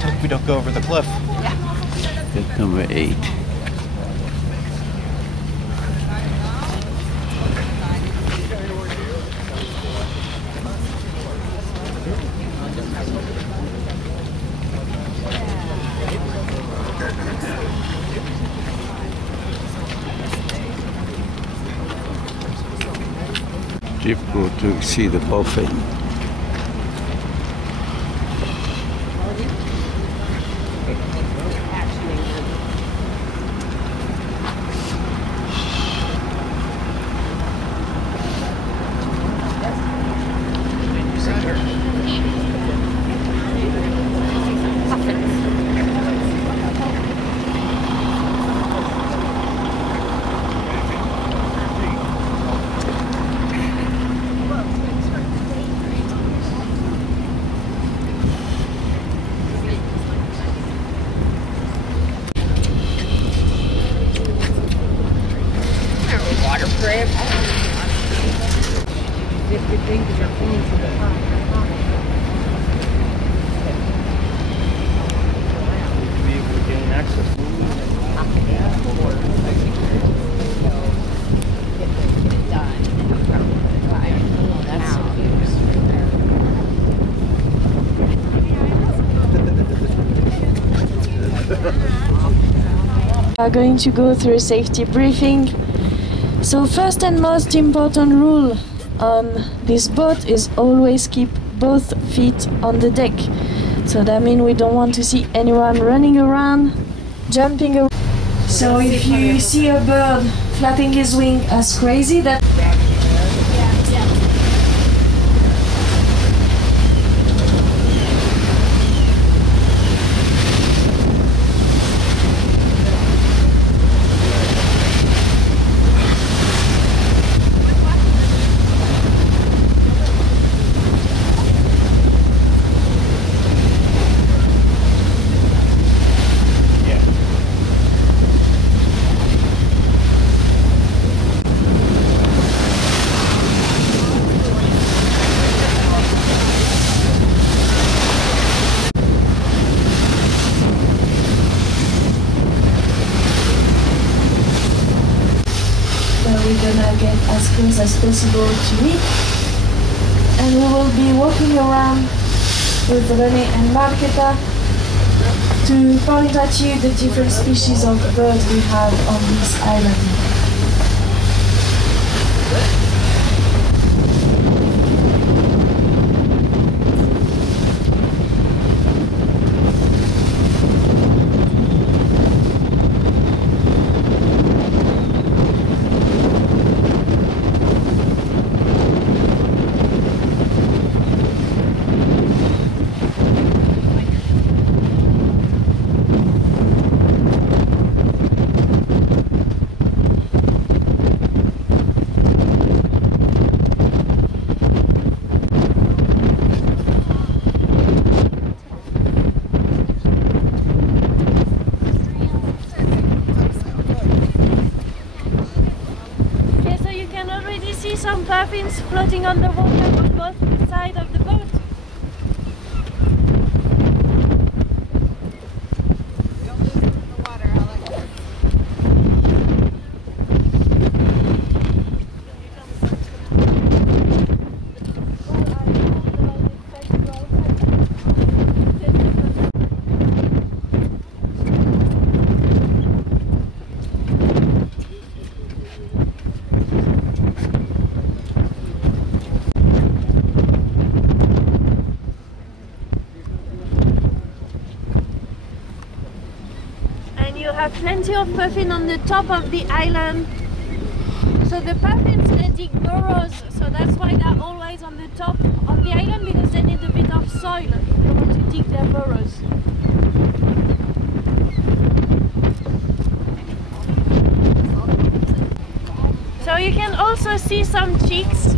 Just hope we don't go over the cliff. Yeah. That's number 8. Difficult to see the buffet. We are going to go through a safety briefing. So first and most important rule on this boat is always keep both feet on the deck. So that means we don't want to see anyone running around, jumping around. So if you see a bird flapping his wing as crazy, that we're gonna get as close as possible to it, and we will be walking around with René and Marketa to point at you the different species of birds we have on this island. Some puffins floating on the water on both sides of the boat. You have plenty of puffins on the top of the island. So the puffins, they dig burrows, so that's why they're always on the top of the island, because they need a bit of soil if they want to dig their burrows. So you can also see some chicks